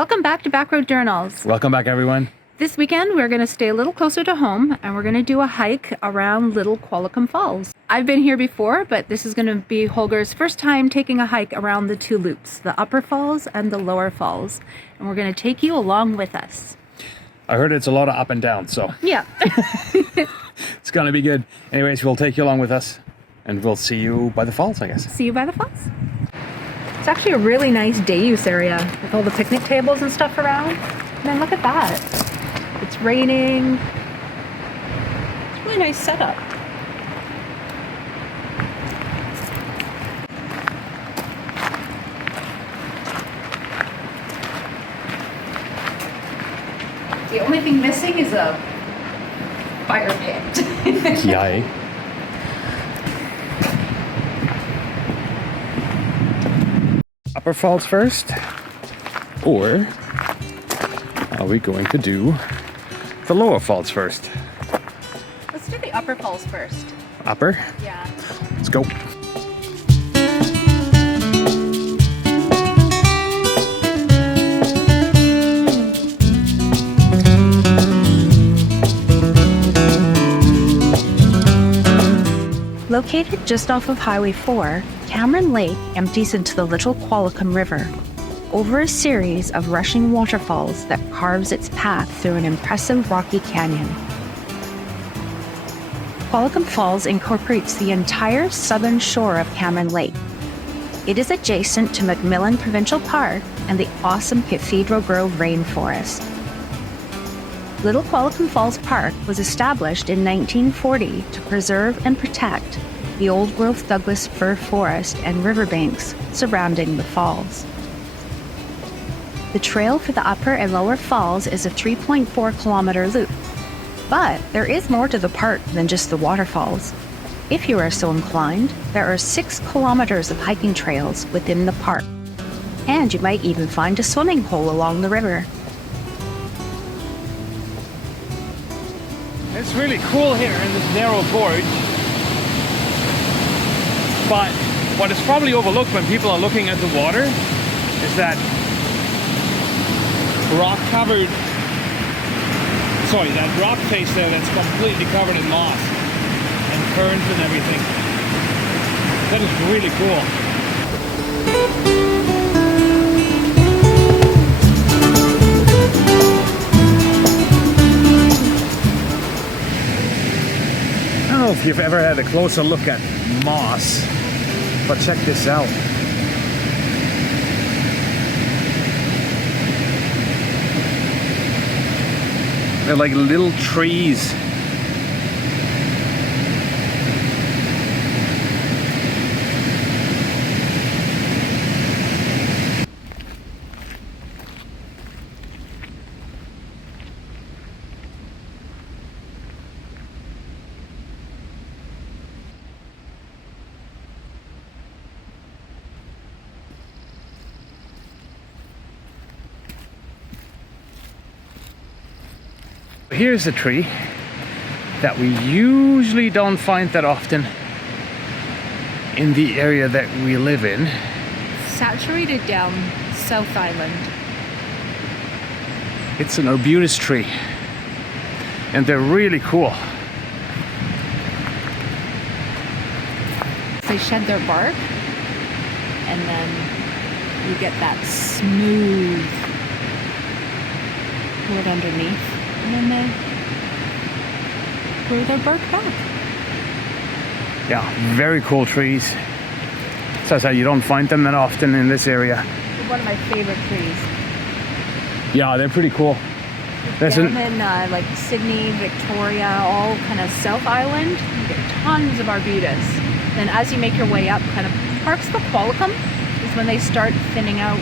Welcome back to Backroad Journals. Welcome back, everyone. This weekend, we're going to stay a little closer to home and we're going to do a hike around Little Qualicum Falls. I've been here before, but this is going to be Holger's first time taking a hike around the two loops, the upper falls and the lower falls. And we're going to take you along with us. I heard it's a lot of up and down, so yeah. It's going to be good. Anyways, we'll take you along with us and we'll see you by the falls, I guess. See you by the falls. It's actually a really nice day use area with all the picnic tables and stuff around. And then look at that. It's raining. It's a really nice setup. The only thing missing is a fire pit. Yay. Upper falls first, or are we going to do the lower falls first? Let's do the upper falls first. Upper? Yeah. Let's go. Located just off of Highway 4, Cameron Lake empties into the Little Qualicum River over a series of rushing waterfalls that carves its path through an impressive rocky canyon. Qualicum Falls incorporates the entire southern shore of Cameron Lake. It is adjacent to Macmillan Provincial Park and the awesome Cathedral Grove rainforest. Little Qualicum Falls Park was established in 1940 to preserve and protect the old-growth Douglas fir forest and riverbanks surrounding the falls. The trail for the upper and lower falls is a 3.4-kilometer loop, but there is more to the park than just the waterfalls. If you are so inclined, there are 6 kilometers of hiking trails within the park, and you might even find a swimming hole along the river. It's really cool here in this narrow gorge, but what is probably overlooked when people are looking at the water is that that rock face there that's completely covered in moss and ferns and everything. That is really cool. I don't know if you've ever had a closer look at moss, but check this out. They're like little trees. Here's a tree that we usually don't find that often in the area that we live in. Saturated down South Island. It's an arbutus tree, and they're really cool. They shed their bark, and then you get that smooth wood underneath. And then they grow their bark back. Yeah, very cool trees. So you don't find them that often in this area. One of my favorite trees. Yeah, they're pretty cool. Down in like Sydney, Victoria, all kind of South Island, you get tons of arbutus. Then as you make your way up, kind of parts of the Qualicum is when they start thinning out.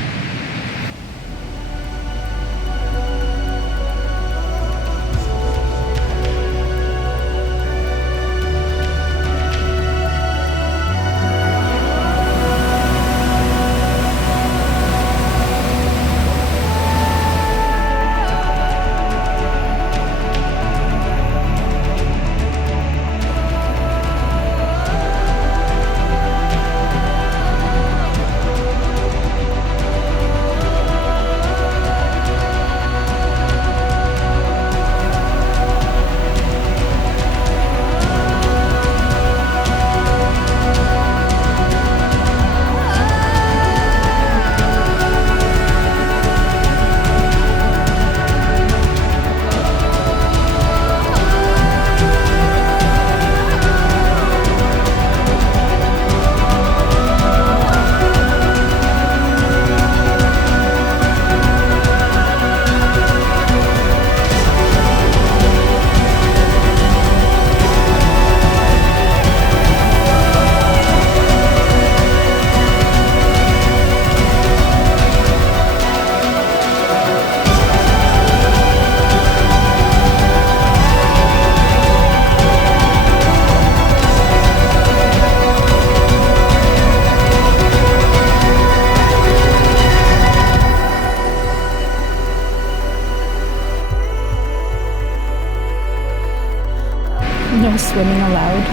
No swimming allowed.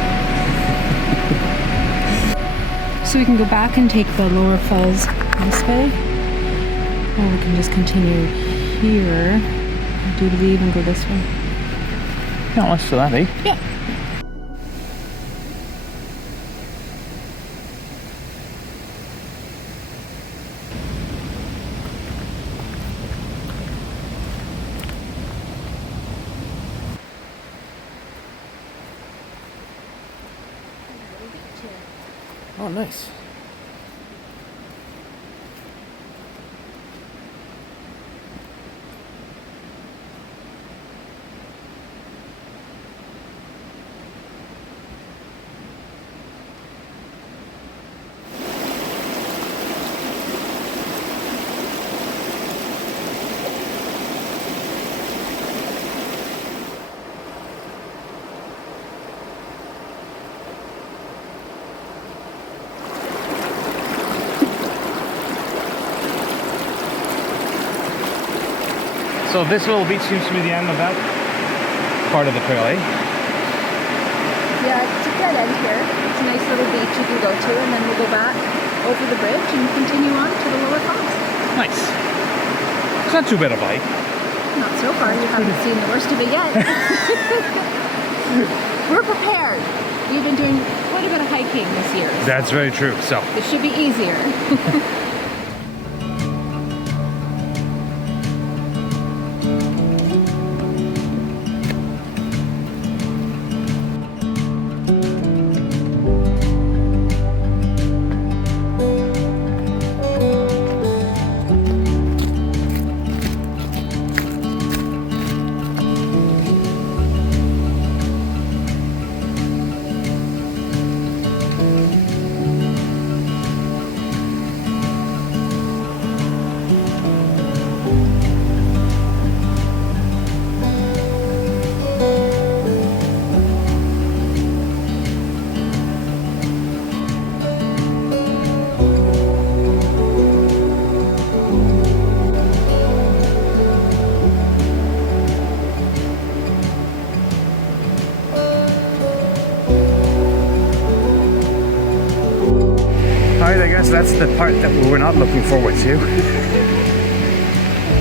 So we can go back and take the lower falls this way. Or we can just continue here. Do leave and go this way. No, let's do that, eh? Yeah. Oh, nice. So this little beach seems to be the end of that part of the trail, eh? Yeah, it's a dead end here. It's a nice little beach you can go to, and then we'll go back over the bridge and continue on to the lower falls. Nice. It's not too bad a bike. Not so far. You haven't seen the worst of it yet. We're prepared. We've been doing quite a bit of hiking this year. So That's very true. So it should be easier. Alright, I guess that's the part that we're not looking forward to.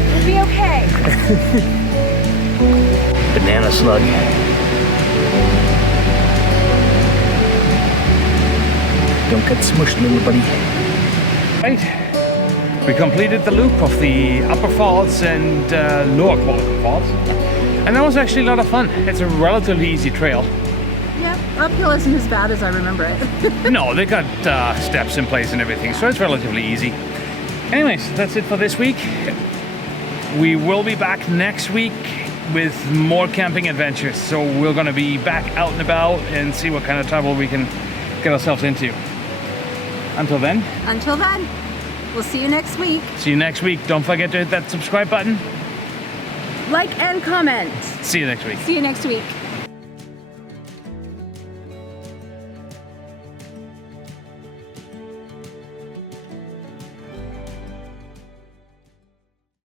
It'll be okay. Banana slug. Don't get smushed, little buddy. Right, we completed the loop of the Upper Falls and Lower Qualicum Falls. And that was actually a lot of fun. It's a relatively easy trail. Yeah, uphill isn't as bad as I remember it. No, they got steps in place and everything, so it's relatively easy. Anyways, that's it for this week. We will be back next week with more camping adventures. So we're going to be back out and about and see what kind of travel we can get ourselves into. Until then, We'll see you next week. see you next week. Don't forget to hit that subscribe button. Like and comment. See you next week. See you next week.